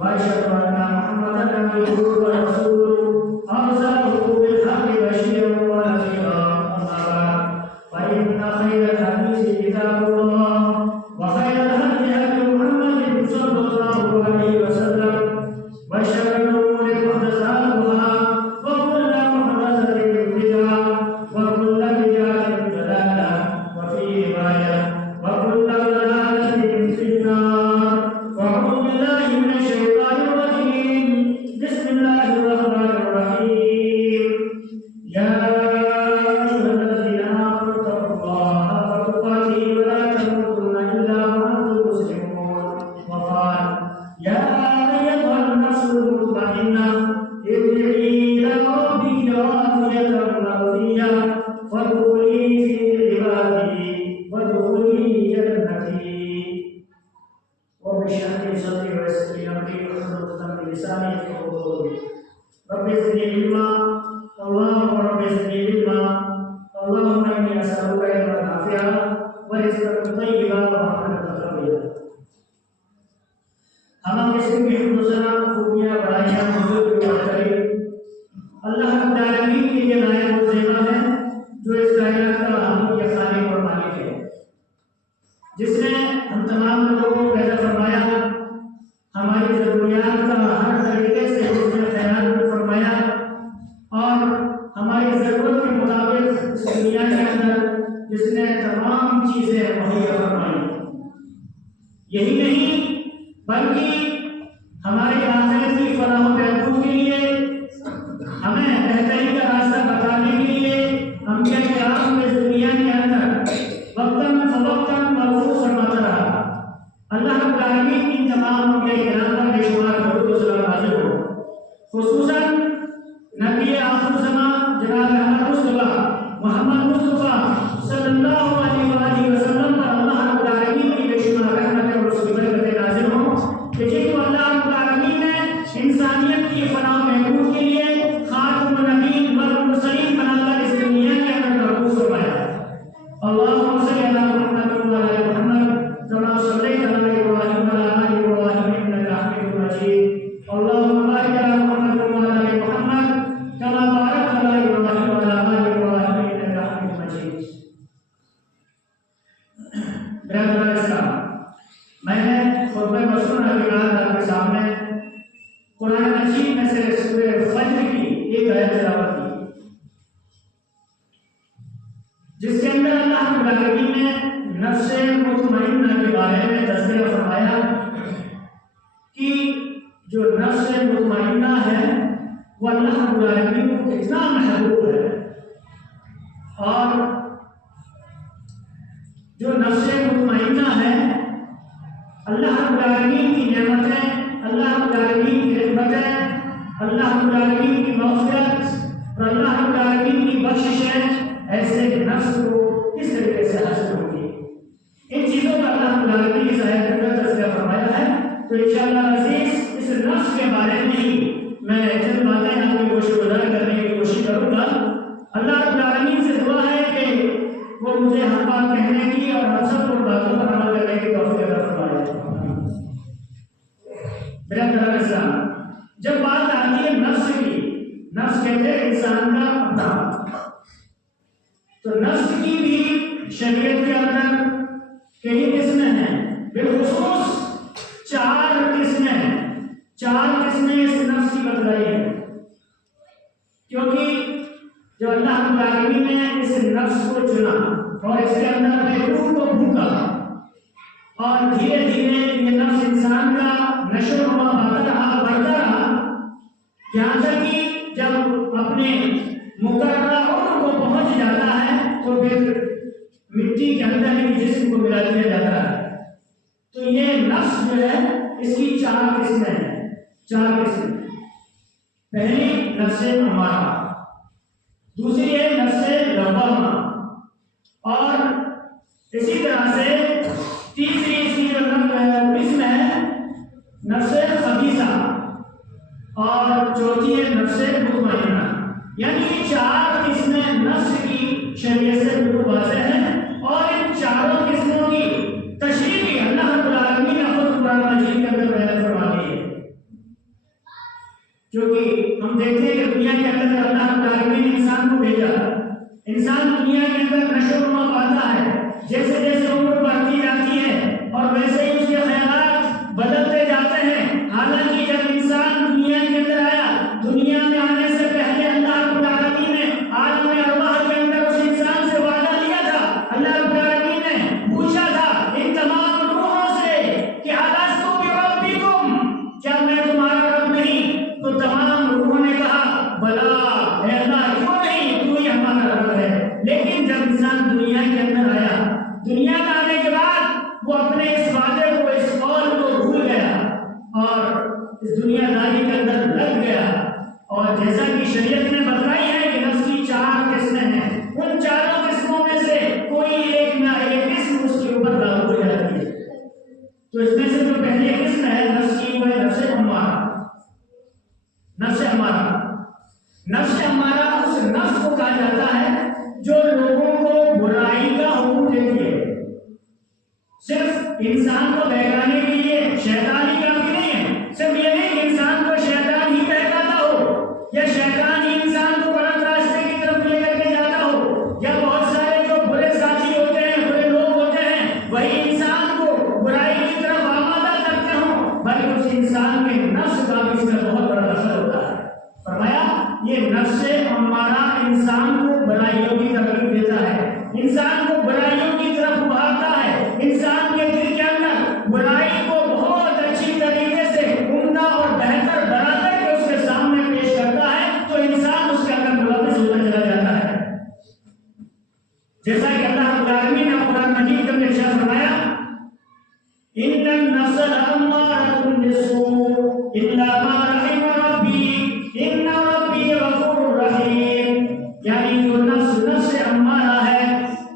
واشهد ان محمدا منا ارجعي إلى ربك راضية مرضية فادخلي في عبادي وادخلي جنتي. رب اشرح لي صدري ويسر لي أمري واحلل عقدة من لساني يفقهوا قولي. رب زدني علما اللهم رب زدني علما اللهم إني أسألك علما نافعا ورزقا طيبا وعملا متقبلا. ہم قسم کی حسنا خوبیاں بڑائیاں حضور کی کریں. اللہ رب العالمین کی یہ نائب و زیبا ہے جو اس کائنات کا حامل یا خالق اور مالک ہے، جس نے ہم تمام لوگوں کو پیدا فرمایا، ہماری ضروریات کا ہر طریقے سے اس نے خیال فرمایا اور ہماری ضرورت کے مطابق اس دنیا کے اندر جس نے تمام چیزیں مہیا فرمائی. یہی نہیں بلکہ ہماری آخرت کی فلاح و بہبود کے لیے ہمیں بہتری کا راستہ بتانے کے لیے انبیاء کرام نے اس دنیا کے اندر وقتاً فوقتاً مبعوث فرماتا رہا. اللہ رب العالمین کی تمام انبیاء کرام پر بے شمار درود و سلام نازل ہو. خصوصاً نبی آخر زمان جناب احمد مصطفیٰ محمد مصطفیٰ صلی اللہ علیہ وآلہ وسلم پر اللہ رب العالمین کی بے شمار رحمت اور اس کی برکتیں نازل ہوں کہ جن کو اللہ رب العالمین نے انسانیت کی فلاح و بہبود کے لیے خاتم النبیین والمرسلین بنا کر اس دنیا کے اندر مبعوث فرمایا. اللهم صل على محمد وعلى آل محمد كما صليت على إبراهيم وعلى آل إبراهيم إنك حميد مجيد. اللهم بارك على محمد وعلى آل محمد كما باركت على إبراهيم وعلى آل إبراهيم إنك حميد مجيد. برادر اسلام، میں نے خطبہ مسنون کے بعد آپ کے سامنے قرآن مجید میں سے سورہ فجر کی ایک آیت تلاوت کی، جس کے اندر اللہ رب العالمین نے نفس مطمئنہ کے بارے میں تذکرہ فرمایا کہ جو نفس مطمئنہ ہے وہ اللہ رب العالمین کو کتنا محبوب ہے، اور جو نفس مطمئنہ ہے اللہ رب العالمین کی نعمتیں، اللہ رب العالمین کی رحمتیں، اللہ رب العالمین کی مغفرت اور اللہ رب العالمین کی بخششیں ایسے نفس کو کس طریقے سے حاصل ہوگی. ان چیزوں کا اللہ رب العالمین کی ظاہر کردہ تذکرہ فرمایا ہے. تو انشاءاللہ عزیز اس نفس کے بارے میں ہی میں چند باتیں آپ کو گوشت گزار کرنے کی کوشش کروں گا. اللہ رب العالمین سے دعا ہے کہ وہ مجھے ہر بات کہنے کی اور ہم سب کو باتوں پر عمل کرنے کی توفیق عطا فرمائے. برادر اسلام، جب بات آتی ہے نفس کی، نفس کہتے ہیں انسان کا اپنا، تو نفس کی بھی شریعت کے اندر کئی قسمیں ہیں، بالخصوص چار قسمیں اس نفس کی بتلائی ہے. کیونکہ جو اللہ رب العالمین نے اس نفس کو چنا اور اس کے اندر اپنے روح کو بھونکا اور دھیرے دھیرے یہ نفس انسان کا نشو و نما بڑھتا رہا یہاں تک کہ جب اپنے مقررہ عمر کو پہنچ جاتا ہے تو پھر مٹی کے اندر ہی جسم کو ملا دیا جاتا ہے. تو یہ نفس جو ہے اس کی چار قسمیں ہیں. پہلی نفس امارہ، دوسری ہے نفس لوامہ، اور اسی طرح سے تیسری اس کی جو قسم ہے نفس خبیثہ، اور چوتھی ہے نفس مطمئنہ. یعنی یہ چار قسمیں نفس کی شریعت سے بالکل واضح ہیں، اور ان چاروں قسموں کی تشریح بھی اللہ رب العالمین نے خود قرآن مجید کے اندر بیان فرما دی ہے. کیونکہ ہم دیکھتے ہیں کہ دنیا کے اندر اللہ رب العالمین نے انسان کو بھیجا، انسان دنیا کے اندر نشو و نما پاتا ہے، جیسے جیسے عمر بڑھتی جاتی ہے اور ویسے ہی اس کے خیالات بدلتے جاتے ہیں. حالانکہ جب انسان دنیا کے اندر آیا، دنیا میں آنے سے پہلے اللہ رب العالمین نے عالم ارواح کے اندر اس انسان سے وعدہ لیا تھا. اللہ رب العالمین نے پوچھا تھا ان تمام روحوں سے کہ الستو بربکم، کیا میں تمہارا رب نہیں؟ تو تمام روحوں نے کہا بلا، اے اللہ کیوں نہیں، تو ہی ہمارا رب ہے. لیکن جب انسان دنیا کے اندر آیا، دنیا میں آنے کے بعد وہ اپنے اس وعدے کو، اس قول کو بھول گیا اور اس دنیا داری نفس امارہ، نفس امارہ اس نفس کو کہا جاتا ہے جو لوگوں کو برائی کا حکم دیتی ہے۔ صرف انسان کو بہکانے کے لیے شیطان ہی کافی نہیں ہے، صرف یہ نہیں کہ انسان کو شیطان ہی بہکاتا ہو یا شیطان ہی انسان کو غلط راستے کی طرف لے کر کے جاتا ہو، یا بہت سارے جو برے ساتھی ہوتے ہیں، برے لوگ ہوتے ہیں، وہی انسان کو برائی کی طرف آمادہ کرتے ہوں، بلکہ اس انسان کے نفس کا بھی اس میں بہت بڑا اثر ہوتا ہے۔ فرمایا یہ نفس امارہ انسان کو برائیوں کی ترغیب دیتا ہے، انسان کو برائیوں کی طرف ابھارتا ہے، انسان کے دل کے اندر برائی کو بہت اچھی طریقے سے عمدہ اور بہتر بنا کر کے اس کے سامنے پیش کرتا ہے، تو انسان اس کے اندر ملوث ہوتا چلا جاتا ہے۔ جیسا کہ اللہ رب العالمین نے قرآن مجید کے اندر ارشاد فرمایا ان النفس لامارۃ بالسوء الا ما رحم ربی ان ربی غفور رحیم، یعنی جو نفس امارہ ہے،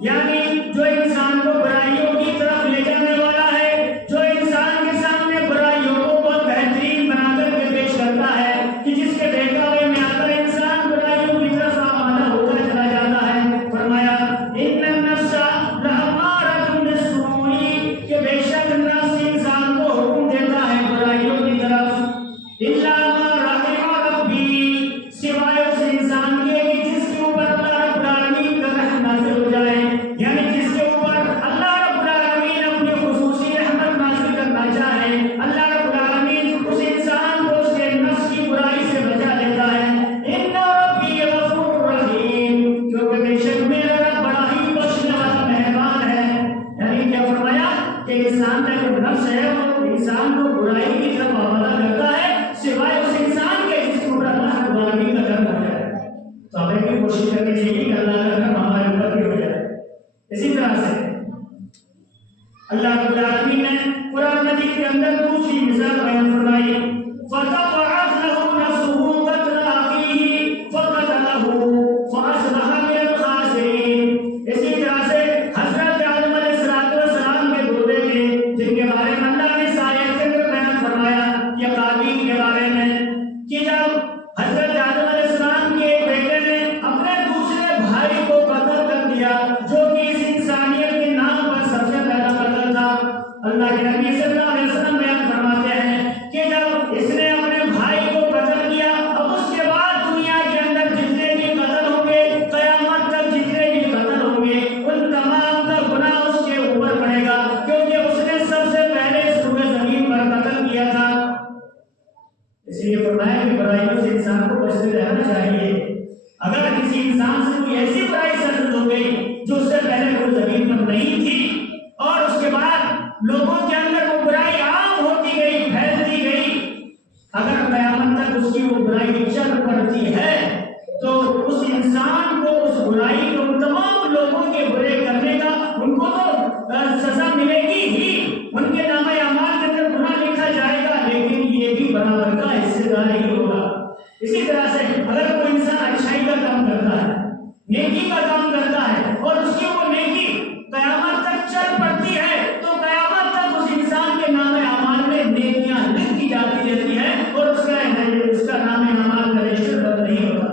یعنی جو انسان کو برائیوں کی طرف لے جانے والا ہے، جو انسان کے سامنے برائیوں کو بہت بہترین بنا کر کے پیش کرتا ہے کہ جس کے بہکاوے میں آ کر انسان برائیوں کی طرف آمادہ ہوتا چلا جاتا ہے۔ فرمایا ان النفس لامارۃ بالسوء، کہ بے شک نفس انسان کو حکم دیتا ہے برائیوں کی طرف، الا ما رحم ربی، سوائے اس انسان کے کہ جس کے اوپر اللہ رب العالمین کا رحم نازل ہو جائے، یعنی جس کے اوپر اللہ رب العالمین اپنی خصوصی رحمت نازل کرنا چاہے، اللہ رب العالمین اس انسان کو اس کے نفس کی برائی سے بچا لیتا ہے۔ ان ربی غفور رحیم، کیونکہ بے شک میرا رب بڑا ہی بخشنے والا مہربان ہے۔ یعنی کیا فرمایا کہ انسان کا جو نفس ہے وہ انسان کو برائی کی طرف آمادہ کرتا ہے، سوائے اس انسان کے جس کے اوپر اللہ رب العالمین کا کرم ہو جائے۔ تو ہمیں بھی کوشش کرنی چاہیے کہ اللہ کا کرم ہمارے اوپر بھی ہو جائے۔ اسی طرح سے اللہ رب العالمین نے قرآن مجید کے اندر دوسری مثال بیان فرمائی فَتَقَعَتْ لَهُ نَفْسُهُ قَتْلَ أَخِيهِ فَقَتَلَهُ فَأَصْبَحَ مِنَ الْخَاسِرِينَ۔ اسی طرح سے حضرت آدم علیہ السلام کے دو بیٹے جن کے بارے میں اللہ نے اس آیت کے اندر بیان فرمایا کہ قابیل کے بارے میں کہ جب حضرت آدم علیہ السلام کے ایک بیٹے نے اپنے دوسرے بھائی کو قتل کر دیا جو کہ اس انسانیت کے نام پر سب سے پہلا قتل تھا۔ اللہ کے نبی صلی اللہ علیہ وسلم بیان فرماتے ہیں کہ جب اس نے اپنے بھائی کو قتل کیا، اب اس کے بعد دنیا کے اندر جتنے بھی قتل ہوں گے، قیامت تک جتنے بھی قتل ہوں گے، ان تمام کا گناہ اس کے اوپر پڑے گا، کیونکہ اس نے سب سے پہلے اس روئے زمین پر قتل کیا تھا۔ اس لیے فرمایا کہ برائیوں سے انسان کو بچتے رہنا چاہیے۔ اگر کسی انسان سے کوئی ایسی برائی سرزد ہو گئی جو اس سے پہلے کوئی زمین پر نہیں تھی اور اس کے بعد لوگوں کے اندر وہ برائی عام ہوتی گئی، پھیلتی گئی، اگر قیامت تک اس کی وہ برائی چل پڑتی ہے تو اس انسان کو اس برائی کو ان تمام لوگوں کے برے کرنے کا ان کو تو سزا ملے گی ہی، ان کے نامہ اعمال کے اندر گناہ لکھا جائے گا، لیکن یہ بھی برابر کا حصے دار نہیں ہوگا۔ اسی طرح سے اگر کوئی انسان اچھائی کا کام کرتا ہے، نیکی کا کام کرتا ہے اور اس کی وہ نیکی قیامت تک چل پڑتی ہے، تو قیامت تک اس انسان کے نام اعمال میں نیکیاں لکھی جاتی رہتی ہیں اور اس کا نام اعمال کا رجسٹر بند نہیں ہوتا۔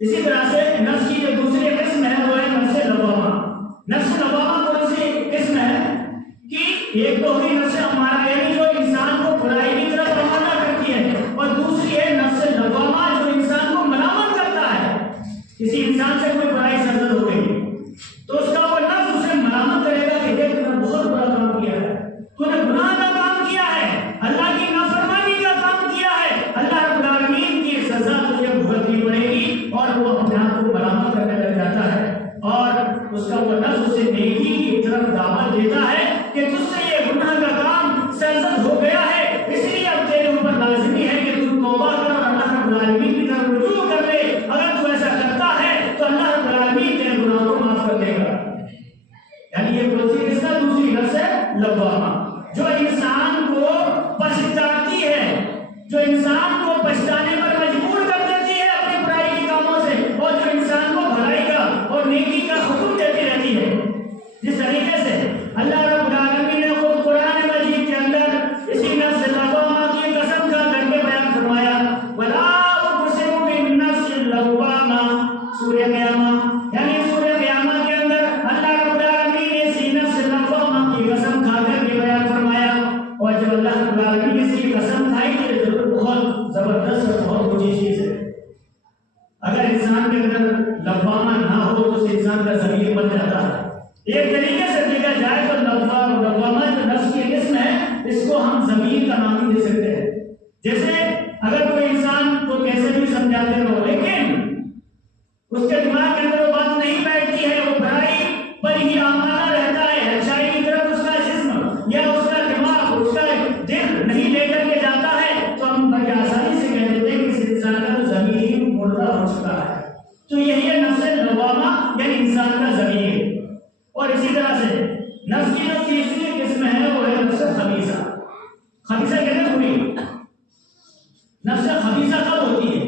اسی طرح سے نفس کی جو دوسری قسم ہے وہ ہے نفس لوامہ۔ نفس لوامہ کون سی قسم ہے کہ ایک تو ہوئی نفس امارہ یعنی جو انسان کو برائی کی طرف روانہ کرتی ہے، اور دوسری ہے نفس لوامہ جو انسان کو ملامت کرتا ہے۔ کسی انسان سے کوئی برائی سرزد ہو گئی تو اس کا وہ نفس اسے ملامت کرے گا کہ دیکھ تم نے بہت بڑا کام کیا ہے، تو نے گناہ کا کام کیا ہے، اللہ کی نافرمانی کا کام کیا ہے، اللہ رب العالمین کی سزا تجھے بھگتنی پڑے گی، اور وہ اپنے آپ کو ملامت کرنے لگ جاتا ہے اور اس کا وہ نفس اسے نیکی کی طرف دعوت دیتا ہے کہ تجھ سے یہ گناہ کا کام سرزد ہو گیا ہے، اس لیے اب تیرے اوپر لازمی ہے کہ تو توبہ کر اور اللہ رب العالمین کی طرف رجوع کر لے۔ اگر تو ایسا کرتا ہے تو اللہ رب العالمین تیرے گناہوں کو معاف کر دے گا۔ یعنی یہ کون سی قسم ہے؟ دوسری نفس ہے لوامہ، جو انسان کو پچھتاتی ہے، جو انسان کو پچھتانے پر مجبور کر دیتی ہے اپنے برائی کے کاموں سے، اور جو انسان کو بھلائی کا اور نیکی کا حکم دیتی رہتی ہے۔ جس طریقے سے اللہ رب العالمین نے خود قرآن مجید کے اندر اسی نفس لوامہ کی قسم کھا کر کے زبردست اور بہت اونچی چیز ہے. اگر انسان کے اندر لوامہ نہ ہو تو اس انسان کا ضمیر بن جاتا ہے. ایک طریقے سے دیکھا جائے تو لوامہ جو نفس کی قسم ہے اس کو ہم ضمیر کا نام ہی دے سکتے ہیں. جیسے اگر کوئی انسان کو کیسے بھی سمجھاتے رہو لیکن اس کے دماغ کے اندر وہ بات نہیں بیٹھتی ہے، وہ برائی پر ہی آمادہ رہتا ہے، اچھائی کی طرف اس کا جسم یا اس کا دماغ اس کا دل نہیں لے کر کے جاتا ہے، تو ہم بڑی آسانی سے کہہ دیتے ہیں کہ اس انسان کا ضمیر ہی مردہ ہو چکا ہے. تو یہی ہے نفس لوامہ یعنی انسان کا ضمیر. اور اسی طرح سے نفس کی جو تیسری قسم ہے وہ ہے نفس خبیثہ. خبیثہ کہتے ہیں بری. نفس خبیثہ کب ہوتی ہے؟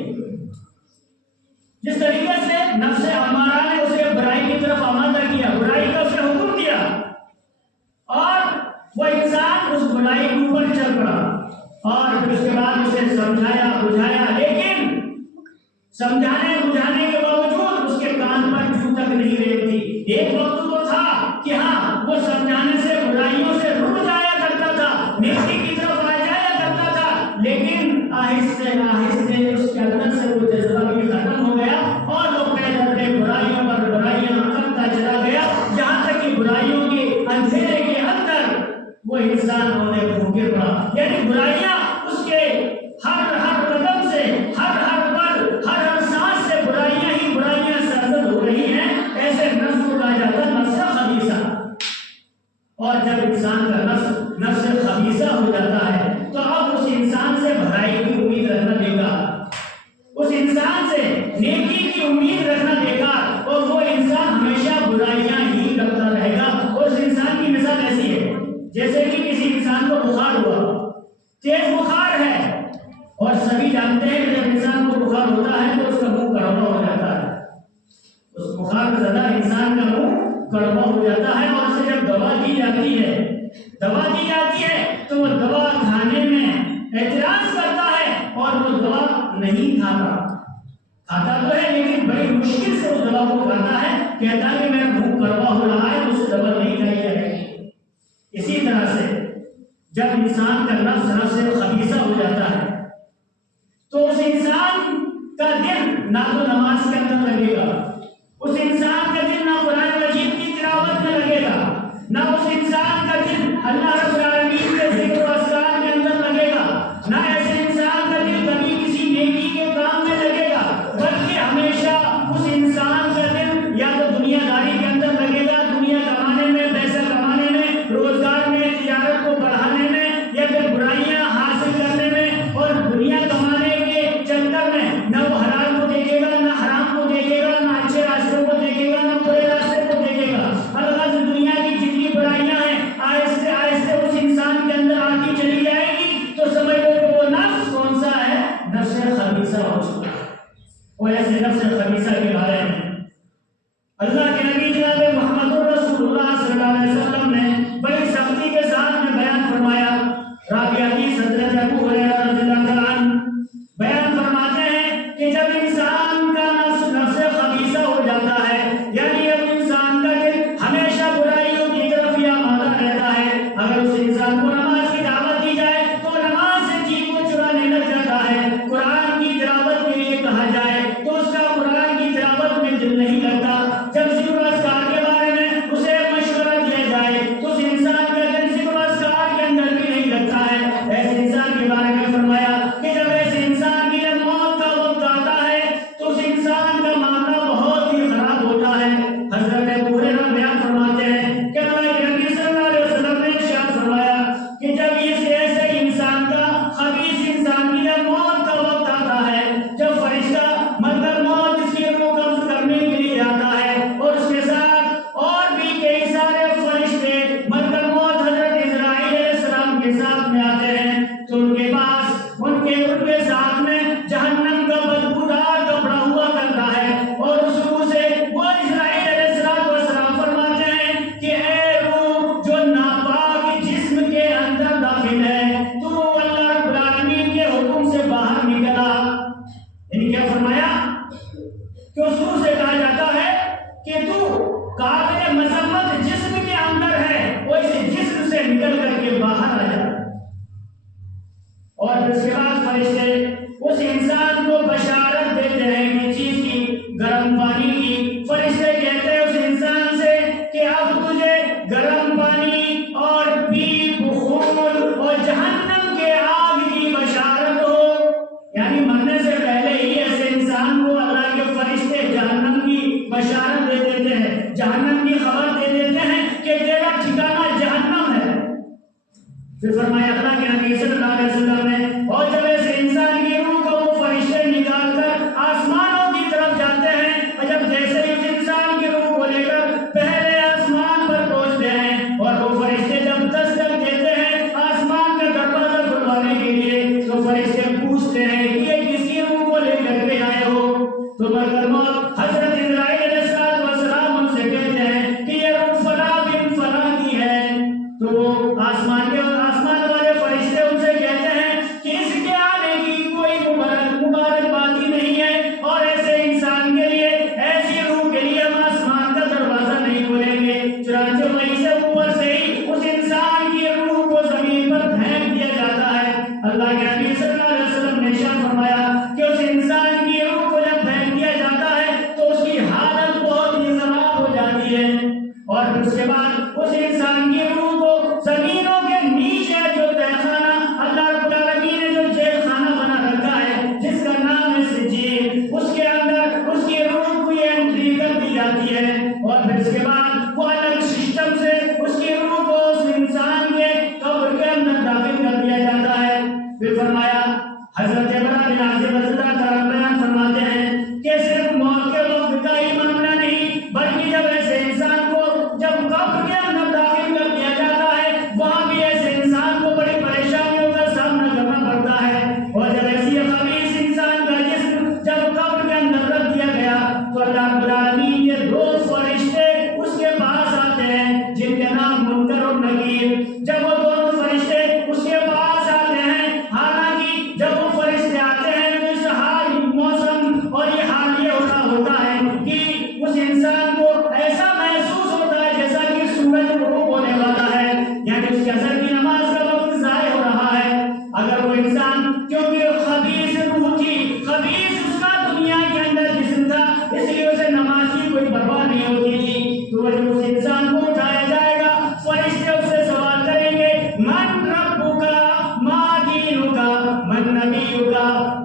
جس طریقے سے نفس امارہ نے اسے برائی کی طرف آمادہ کیا، برائی کا اسے حکم دیا اور وہ انسان اس برائی کے اوپر چل پڑا اور پھر اس کے بعد اسے سمجھایا بجھایا، لیکن سمجھانے بجھانے کے باوجود اس کے کان پر جوں تک نہیں ریگتی. ایک وقت تو تھا کہ ہاں وہ سمجھانے سے برائیوں سے رک جایا کرتا تھا، نیکی کی طرف آ جایا کرتا تھا، لیکن آہستہ آہستہ اس کے اندر سے وہ جذبہ بھی ختم ہو گیا اور وہ پیدل برائیوں پر برائیاں کرتا چلا گیا، جہاں تک کہ برائیوں کے اندھیرے کے اندر وہ انسان ہونے کو گر پڑا. یعنی برائیاں اس کے ہر قدم سے ہر پل ہر سانس سے برائیاں ہی برائیاں سرزد ہو رہی ہیں. ایسے نفس کو کہا جاتا ہے نفس خبیثہ. اور جب انسان کا نفس خبیثہ ہو جاتا ہے تو اب اس انسان سے بھلائی کی امید رکھنا بیکار، اس انسان سے نیکی کی امید رکھنا بیکار، اور وہ انسان ہمیشہ برائیاں ہی کرتا رہے گا. اور اس انسان کی مثال ایسی ہے جیسے کہ کسی انسان کو بخار ہوا، تیز بخار ہے، اور سبھی جانتے ہیں کہ جب انسان کو بخار ہوتا ہے تو اس کا منہ کڑوا ہو جاتا ہے. اس بخار زدہ انسان کا منہ کڑوا ہو جاتا ہے اور اسے جب دوا دی جاتی ہے تو وہ دوا کھانے میں اعتراض کرتا ہے اور وہ دوا نہیں کھاتا تو ہے لیکن بڑی مشکل سے اس دوا کو کھاتا ہے، کہتا ہے کہ میرا منہ کڑوا ہو رہا ہے، مجھ سے دوا نہیں کھائی جائے گی. اسی طرح سے جب انسان کا نفس خبیثہ ہو جاتا ہے تو اس انسان کا دل نہ تو نماز کے اندر لگے گا، اس انسان کا دل نہ قرآن مجید کی تلاوت میں لگے گا، نہ اس انسان کا دل اللہ رب العالمین کے ذکر و اذکار کے اندر لگے گا، نہ ایسے انسان کا دل کبھی کسی نیکی کے کام میں لگے گا، بلکہ ہمیشہ اس انسان کا دل یا تو دنیا داری کے اندر لگے گا، دنیا کمانے میں، پیسہ کمانے میں، روزگار میں، تجارت کو بڑھانے میں، یا پھر برائیاں حاصل کرنے میں اور دنیا کمانے کے چکر میں نہ وہ حلال کو دیکھے گا، نہ حرام کو دیکھے گا، نہ اچھے راستوں کو دیکھے گا، نہ برے راستے کو دیکھے گا. الغرض دنیا کی جتنی برائیاں ہیں آہستہ آہستہ اس انسان کے اندر آتی چلی جائے گی تو سمجھ لو کہ وہ نفس کون سا ہے؟ نفس خبیثہ ہو چکا ہے. اور ایسے نفس خبیثہ کے بارے میں اللہ کے نبی جناب محمد رسول اللہ صلی اللہ علیہ وسلم نے بڑی سختی کے ساتھ میں بیان فرمایا. راوی حدیث حضرت ابو ہریرہ رضی اللہ تعالیٰ عنہ بیان فرماتے ہیں کہ جب انسان کا نفس خبیثہ ہو جاتا ہے، یعنی اب انسان کا دل ہمیشہ برائیوں کی طرف ہی آمادہ رہتا ہے، اگر اس انسان کو نماز کی دعوت دی جائے تو نماز سے جی کو چرانے لگ جاتا ہے، قرآن کی تلاوت کے لیے کہا جائے تو اس کا قرآن کی تلاوت میں دل نہیں لگتا، جب ذکر و اذکار کے بارے میں اسے مشورہ دیا جائے تو اس اور اس کے بعد فرشتے اس انسان کو بشارت دیتے ہیں کہ چیز کی گرم پانی کی. فرشتے کہتے ہیں اس انسان سے کہ اب تجھے گرم پانی اور پیپ خون اور جہنم کے آگ کی بشارت ہو. یعنی مرنے سے پہلے ہی ایسے انسان کو اللہ کے فرشتے جہنم کی بشارت دے دیتے ہیں, جہنم کی خبر دے دیتے ہیں کہ تیرا ٹھکانہ جہنم ہے. پھر فرمایا اللہ کے نبی صلی اللہ علیہ وسلم نے, اور جب ایسے انسان کی روح کو وہ فرشتے نکال کر آسمانوں کی طرف جاتے ہیں, اور جب جیسے ہی اس انسان کی روح کو لے کر پہلے آسمان پر پہنچتے ہیں, اور وہ فرشتے جب دستک دیتے ہیں آسمان کا دروازہ کھلوانے کے لیے, تو فرشتے پوچھتے ہیں کہ یہ کس کی روح کو لے کر کے آئے ہو؟ تو ملک الموت حضرت اسرائیل علیہ السلام ان سے کہتے ہیں کہ یہ روح فلاں بن فلاں کی ہے. تو وہ آسمان والے فرشتے ان سے کہتے ہیں کہ اس کے آنے کی کوئی مبارک بات ہی نہیں ہے, اور ایسے انسان کے لیے, ایسی روح کے لیے ہم آسمان کا دروازہ نہیں کھولیں گے. چنانچہ وہیں سے اوپر سے ہی اس انسان کی روح کو زمین پر پھینک دیا جاتا ہے. اللہ کے نبی صلی اللہ علیہ وسلم نے ارشاد فرمایا کہ اس انسان کی روح کو جب پھینک دیا جاتا ہے تو اس کی حالت بہت ہی خراب ہو جاتی ہے, اور پھر اس کے بعد اس انسان کی روح کو زمینوں کے نیچے جو تہخانہ اللہ رب العالمین نے جو جیل خانہ بنا رکھا ہے جس کا نام ہے سجین, اس کے اندر اس کی روح کو یہ انٹری کر دی جاتی ہے, اور پھر اس کے بعد وہ الگ سسٹم سے اس کی روح کو اس انسان کے قبر کے اندر داخل کر دیا جاتا ہے. پھر فرمایا حضرت برا بن عازب رضی اللہ تعالیٰ بیان فرماتے ہیں کہ صرف موت کے وقت کا ہی معاملہ نہیں, بلکہ جب ایسے انسان کو جب قبر کے اندر داخل کر دیا جاتا ہے وہاں بھی ایسے انسان کو بڑی پریشانیوں کا سامنا کرنا پڑتا ہے. اور جب ایسی خبیث انسان کا جسم جب قبر کے اندر رکھ دیا گیا تو اللہ رب العالمین کے دو فرشتے اس کے پاس آتے ہیں جن کے نام منکر اور نکیر. جب وہ دونوں فرشتے اس کے پاس آتے ہیں, حالانکہ جب وہ فرشتے آتے ہیں تو اس حال موسم اور یہ حال یہ ہوتا ہے کہ اس انسان کو ایسا محسوس ہوتا ہے جیسا کہ سورج غروب ہونے والا ہے, یعنی اس کے اثر کی نماز کا وقت ضائع ہو رہا ہے. اگر وہ انسان کیونکہ خبیث روح تھی, خبیث اس کا دنیا کے اندر جسم تھا, اس لیے اسے نماز کی کوئی پرواہ نہیں ہوتی تھی, تو جب اس انسان کو اٹھایا جائے گا فرشتے اس سے سوال کریں گے من ربک ما دینک من نبیک.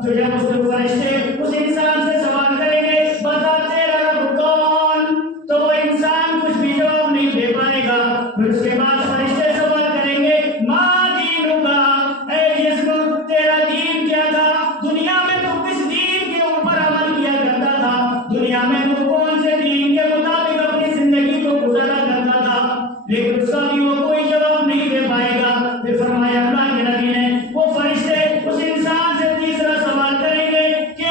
تو جب اس فرشتے اس انسان سے سوال کریں گے بتا تیرا رب کون, تو وہ انسان کچھ بھی جواب نہیں دے پائے گا. پھر اس کے بعد فرشتے سوال کریں گے ما دینک, اے جسم تیرا دین کیا تھا, دنیا میں تو کس دین کے اوپر عمل کیا کرتا تھا, دنیا میں تو کون سے دین کے مطابق اپنی زندگی کو گزارا کرتا تھا, لیکن اس کا بھی وہ کوئی جواب نہیں دے پائے گا. پھر فرمایا اللہ کے نبی نے وہ فرشتے اس انسان سے تیسرا سوال کریں گے کہ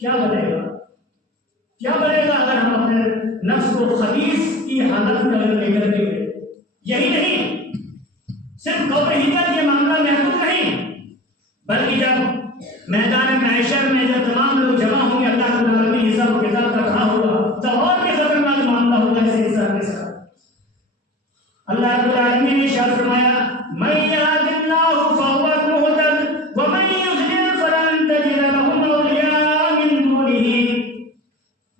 کیا بنے گا؟ کیا بنے گا اگر ہم اپنے نفس کو خبیث کی حالت میں اگر لے کر کے گئے؟ یہی نہیں، صرف قبر ہی کا یہ معاملہ محدود نہیں، بلکہ جب میدان محشر میں جب تمام لوگ جمع ہوں گے، اللہ رب العالمین حساب و کتاب کر رہا ہوگا، تو اور بھی خطرناک معاملہ ہوگا اس انسان کے ساتھ۔ اللہ رب العالمین نے ارشاد فرمایا من يهد الله فهو المهتد ومن يضلل فلن تجد لهم اولياء من دونه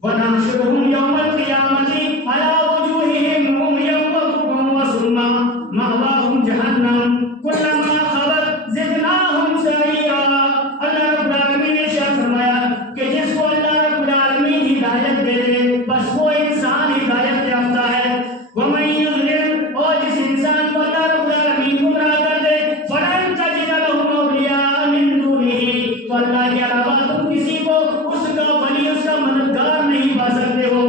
ونحشرهم يوم القيامة على وجوههم عميا وبكما وصما مأواهم جهنم كلما خبت زدناهم سعيرا۔ اللہ رب العالمین نے ارشاد فرمایا کہ جس کو اللہ رب العالمین ہدایت دے دے بس وہ انسان ہدایت یافتہ ہے، ومن يضلل اور جس انسان کو اللہ رب العالمین گمراہ کر دے فلن تجد لهم اولیاء من دونه، تو اللہ کے علاوہ تم کسی کو اس کا ولی اس کا مددگار نہیں پا سکتے ہو۔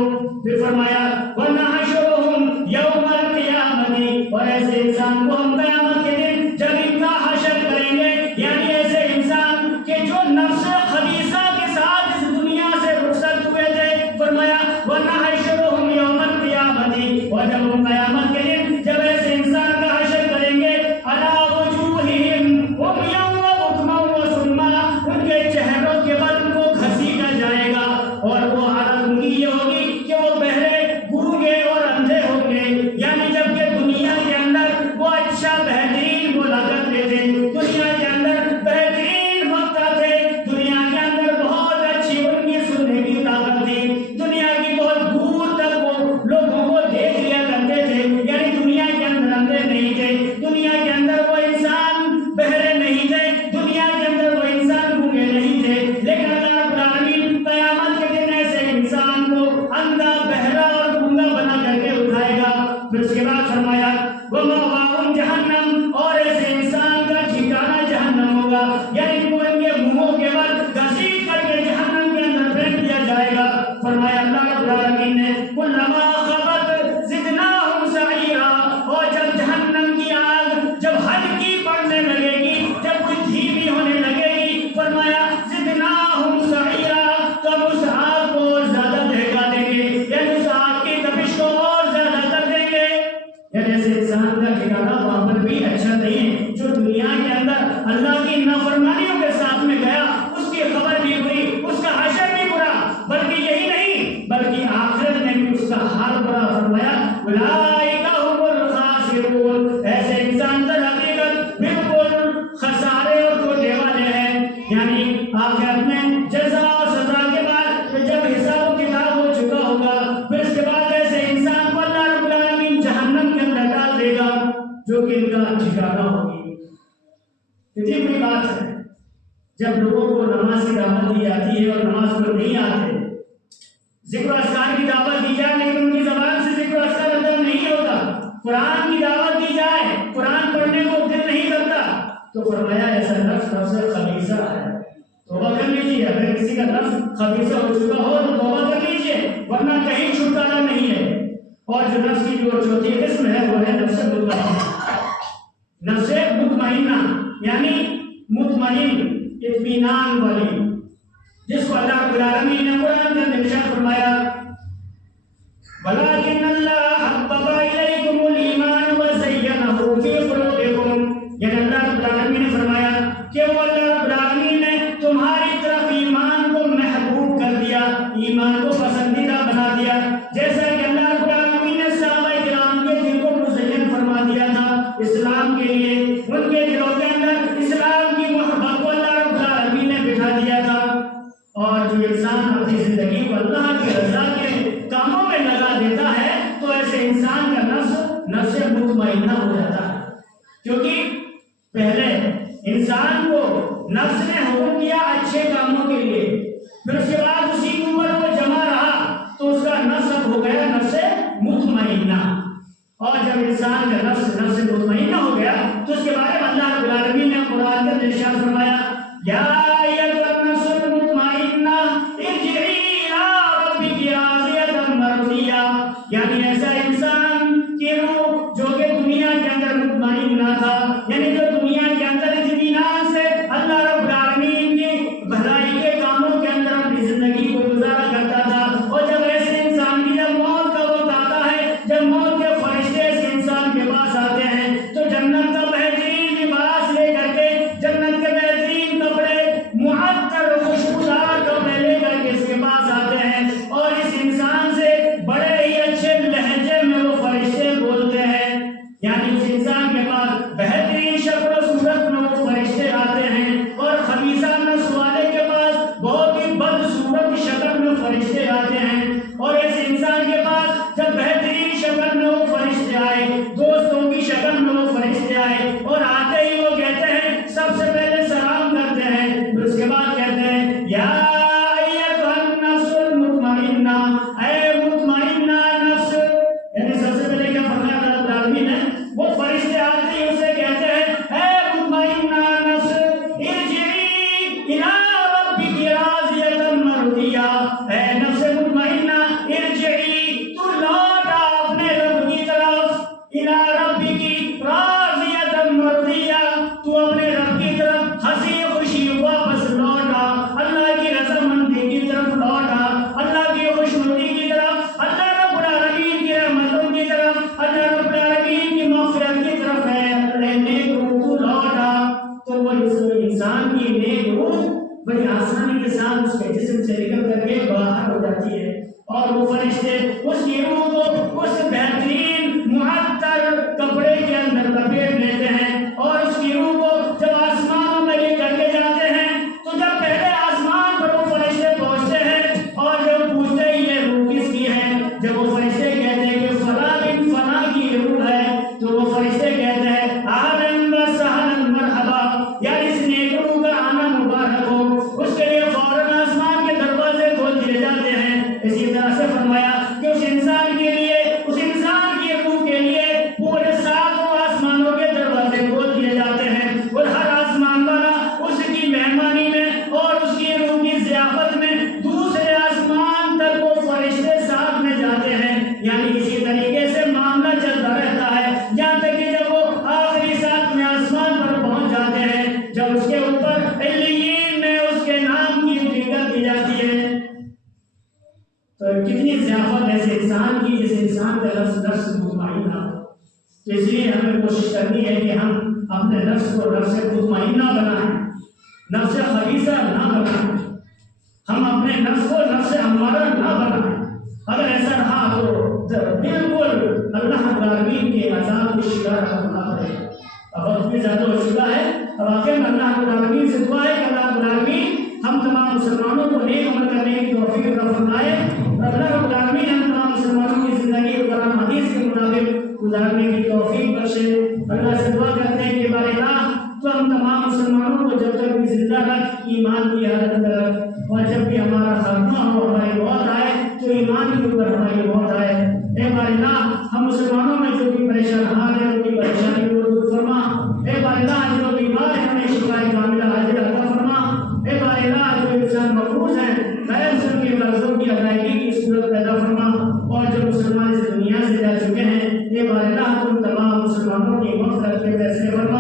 پھر فرمایا ونحشرهم یوم القیامۃ، اور ایسے انسان کو ہم قیامت کے دن جب ان کا حشر کریں گے، یعنی ایسے انسان کہ جو نفس خبیثہ کے ساتھ اس دنیا سے رخصت ہوئے تھے، فرمایا ونحشرهم یوم القیامۃ، اور جب ہم قیامت کے دن جب ایسے انسان کا حشر کریں گے علی وجوہہم عمیا وبکما وصما، ان کے چہروں کے بل کو گھسیٹا جائے گا، اور وہ حالت ان کی یہ ہوگی کہ وہ بہرے گونگے اور اندھے ہوں گے، یعنی جب کہ دنیا کے اندر وہ اچھا بہترین بولا کرتے تھے، دنیا کے اندر بہترین وقت تھے، دنیا کے اندر بہت اچھی ان کی سننے کی طاقت تھی، دنیا کی بہت دور تک وہ لوگوں کو دیکھ لیا کرتے تھے، یعنی دنیا کے اندر اندھے نہیں تھے، دنیا کے اندر وہ انسان بہرے نہیں تھے، دنیا کے اندر وہ انسان گونگے نہیں تھے، لیکن اللہ رب العالمین قیامت کے دن ایسے انسان کو اندھا بہرا اور گونگا بنا کر کے اٹھائے گا۔ پھر اس کے بعد فرمایا وَمَأْوَاهُمْ جَهَنَّمُ، اور ایسے انسان کا ٹھکانہ جہنم ہوگا، یعنی وہ ان کے منہوں کے بل گھسیٹ کر کے جہنم کے اندر پھینک دیا جائے گا۔ فرمایا اللہ رب العالمین نے کلما خبت زدناہم سعیرا، اور جب جہنم کی آگ جب ہلکی پڑنے لگے گی، جب کچھ دھیمی ہونے لگے گی، فرمایا زدناہم سعیرا، تو ہم اس آگ کو اور زیادہ دہکا دیں گے، یعنی اس آگ کی تپش کو اور زیادہ کر دیں گے۔ یعنی ایسے انسان کا ٹھکانہ وہاں پر بھی اچھا نہیں ہے، جو دنیا کے اندر اللہ کی نافرمانیوں کے ساتھ میں گیا، اس کی خبر بھی بری، اس کا حشر بھی برا، بلکہ یہی نہیں بلکہ آخرت میں بھی اس کا حال برا۔ فرمایا اولئک هم الخاسرون، ایسے انسان در حقیقت بالکل خسارے اور ٹوٹے والے ہیں، یعنی آخرت میں جزا اور سزا کے بعد جب حساب و کتاب ہو چکا ہوگا، پھر اس کے بعد ایسے انسان کو اللہ رب العالمین جہنم کے اندر ڈال دے گا، جو کہ ان کا ٹھکانہ ہوگی۔ کتنی بڑی بات ہے جب لوگوں کو نماز کی دعوت دی جاتی ہے اور نماز پر نہیں آتے، ذکر و اذکار کی دعوت دی جائے لیکن ان کی زبان سے ذکر و اذکار ادا نہیں ہوتا، قرآن کی دعوت دی جائے قرآن پڑھنے کو دل نہیں کرتا، تو فرمایا ایسا نفس نفس خبیثہ ہے، توبہ کر لیجیے۔ اگر کسی کا نفس خبیثہ ہو چکا ہو تو توبہ کر لیجیے، ورنہ کہیں چھٹکارا نہیں ہے۔ اور جو نفس کی جو چوتھی قسم ہے وہ ہے نفس مطمئنہ، نفس مطمئنہ یعنی مطمئن اطمینان والی، جس کو اللہ رب العالمین نے قرآن کے اندر ارشاد فرمایا وَلَٰكِنَّ اللَّهَ حَبَّبَ إِلَيْكُمُ الْإِيمَانَ وَزَيَّنَهُ فِي قُلُوبِكُمْ، یعنی اللہ رب العالمین نے فرمایا کہ وہ اللہ رب العالمین نے تمہاری طرف ایمان کو محبوب کر دیا، ایمان کو پسندیدہ بنا دیا، جیسا کہ اللہ رب العالمین نے صحابہ کرام کے دل کو مزین فرما دیا تھا اسلام کے لیے، ان کے دلوں کے اندر اسلام کی محبت کو اللہ رب العالمین نے بٹھا دیا تھا۔ اور جو انسان اپنی زندگی کو اللہ کی رضا کے کاموں میں لگا دیتا ہے تو ایسے انسان کا نفس مطمئنہ ہو جاتا ہے، کیونکہ پہلے انسان کو نفس نے حکم کیا اچھے کاموں کے لیے، پھر اس کے بعد اسی کے اوپر وہ جمع رہا تو اس کا نفس اب ہو گیا نفس مطمئنہ، اور جب انسان کا نفس مطمئنہ ہو گیا تو اس کے بارے میں اللہ رب العالمین نے قرآن کے اندر ارشاد فرمایا یا ایھا النفس المطمئنہ ارجعی الی ربک راضیۃ مرضیہ، یعنی ایسا انسان کی روح جو کہ دنیا کے اندر مطمئن نہ تھا، یعنی جو دنیا کے اندر اطمینان سے اللہ رب العالمین کی بھلائی کے کاموں کے اندر اپنی زندگی شکل میں فرشتے آتے ہیں، اور اس انسان کے پاس جب بہترین شکل میں وہ فرشتے آئے، دوستوں کی شکل میں وہ فرشتے آئے، اور آتے ہی وہ کہتے ہیں، سب سے پہلے سلام کرتے ہیں، پھر اس کے بعد کہتے ہیں یا ایھا النفس المطمئنہ، اے مطمئنہ نفس، یعنی سب سے پہلے کیا فرمایا اللہ رب العالمین نے؟ وہ فرشتے آتے ہی اسے کہتے ہیں اے مطمئنہ نفس ارجعی الی ربک راضیۃ مرضیہ، اے نفس مطمئنہ ارجعی، تو لوٹ آ اپنے رب کی طرف، الی ربک راضیۃ مرضیہ، تو اپنے رب کی طرف ہنسی خوشی واپس لوٹ آ، اللہ کی رضامندی کی طرف لوٹ آ، اللہ کی خوشنودی کی طرف، اللہ رب العالمین کی رحمتوں کی طرف، اللہ رب العالمین کی مغفرت کی طرف ہے، اپنے نیک روح تو لوٹ آ۔ تو وہ انسان کی نیک روح بڑی آسانی کے ساتھ اس کے جسم سے نکل کر کے باہر ہو جاتی ہے، اور وہ فرشتے اس کی روح کو اس بہترین معطر کپڑے کے اندر لپیٹ لیتے ہیں، اور اس کی روح کو جب آسمانوں میں لے کر کے جاتے ہیں، تو جب پہلے آسمان پر وہ فرشتے پہنچتے ہیں، اور جب پوچھتے ہیں یہ روح کس کی ہے، جب وہ فرشتے کہتے ہیں کہ فلاں بن فلاں کی روح ہے، تو وہ فرشتے کہتے ہیں اہلاً و سہلاً مرحبا، یعنی اس نیک روح کا آنا مبارک ہو، اس کے لیے فوراً آسمان کے دروازے کھول دیے جاتے ہیں۔ اسی طرح سے فرمایا کہ اس انسان کے لیے، اس انسان کی روح کے لیے پورے ساتوں آسمانوں کے دروازے کھول دیے جاتے ہیں، اور ہر آسمان والا اس کی مہمانی میں اور اس کی روح کی ضیافت میں دوسرے آسمان تک وہ فرشتے ساتھ میں جاتے ہیں، یعنی اسی طریقے سے معاملہ چلتا رہتا ہے، یہاں تک کہ جب وہ آخری ساتویں آسمان پر پہنچ جاتے ہیں، جب اس کے اوپر علیین میں اس کے نام کی ذکر دی جاتی ہے، تو کتنی ضیافت ایسے انسان کی جس انسان کا نفس مطمئنہ ہو۔ تو اس لیے ہمیں کوشش کرنی ہے کہ ہم اپنے نفس کو نفس مطمئنہ بنائیں، نفس خبیثہ نہ بنائیں، ہم اپنے نفس کو نفس امارہ نہ بنائیں۔ اگر ایسا رہا تو بالکل اللہ رب العالمین کے عذاب کی شکار ہونا پڑے گا۔ اب وقت بھی زیادہ ہو چکا ہے، اب واقعی میں اللہ رب العالمین سے دعا ہے کہ اللہ رب العالمین ہم تمام مسلمانوں کو نیک عمل کرنے کی توفیق عطا فرمائے، اور اللہ رب العالمین ہم تمام مسلمانوں کی زندگی قرآن حدیث کے مطابق گزارنے کی توفیق بخشے۔ اللہ سے دعا کرتے ہیں کہ بارے اللہ تو ہم تمام مسلمانوں کو جب تک بھی زندہ رکھ، ایمان کی حالت میں رکھ، اور جب بھی ہمارا خاتمہ ہو، ہماری موت آئے تو ایمان کے اوپر ہماری موت آئے۔ اے بارے اللہ ہم مسلمانوں میں جو بھی پریشان حال ہے ان کی پریشانی کو دور فرما، اے بارے اللہ جو بیمار ہیں انہیں شفا کاملہ عاجل عطا فرما، اے بارے اللہ جو انسان مقروض ہیں غیر مسلم کے قرضوں کی ادائیگی کی صورت پیدا فرما، اور جو مسلمان اس دنیا سے جا چکے ہیں اے بارے اللہ تم تمام مسلمانوں کی مغفرت کے فیصلے فرما۔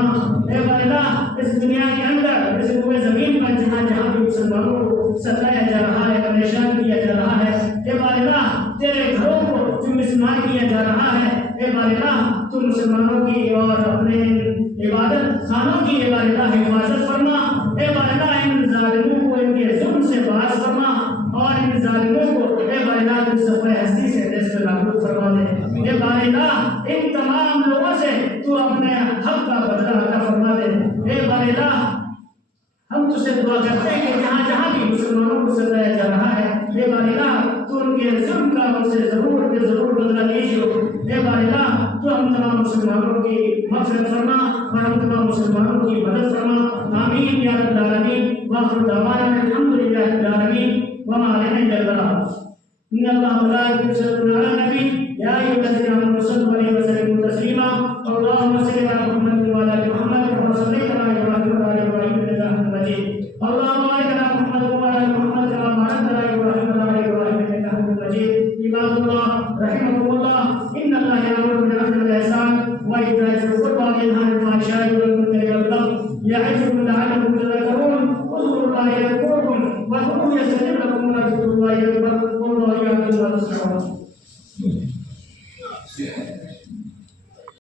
اے بارے اللہ اس دنیا کے اندر اس روئے زمین پر جہاں جہاں بھی مسلمانوں کو ستایا جا رہا ہے، پریشان کیا جا رہا ہے، اے بارے اللہ تیرے گھروں کو جو مسمار کیا جا رہا ہے، اے بارے اللہ تو مسلمانوں کی اور اپنے عبادت خانوں کی اے بارے اللہ حفاظت فرما، اے بارے اللہ ان ظالموں کو ان کے ظلم سے باز فرما، اور ان ظالموں کو اے بارے اللہ تو صفحہ ہستی سے دست نابود فرما دے، اے بارے اللہ ان تمام لوگوں سے تو اپنے حق کا بدلہ عطا فرما دے، اے بارے اللہ ہم تجھ سے دعا کرتے ہیں کہ جہاں جہاں بھی مسلمانوں کو ستایا جا رہا ہے اے بارے اللہ تو ان کے ظلم کا ان سے ضرور بدلہ لیجیے، اے بارے اللہ تو ہم تمام مسلمانوں کی مغفرت فرما، اور ہم تمام مسلمانوں کی مدد فرما، آمین یا رب العالمین، وآخر دعوانا الحمدللہ رب العالمین، وما علینا الا البلاغ۔ ان اللہ ملائکۃہ یصلون علی النبی یا ایھا الذین آمنوا صلوا علیہ وسلموا تسلیما، اللهم صل علی محمد وعلی آل محمد كما صليت على ابراہیم وعلى آل ابراہیم انک حمید مجید، اللهم بارک علی محمد وعلى آل محمد كما باركت على ابراہیم وعلى آل ابراہیم انک حمید مجید۔ عباد اللہ رحمکم اللہ، ان اللہ یأمر بالعدل والإحسان وإيتاء ذی القربى وینہی عن الفحشاء والمنکر والبغی یعظکم لعلکم تذکرون۔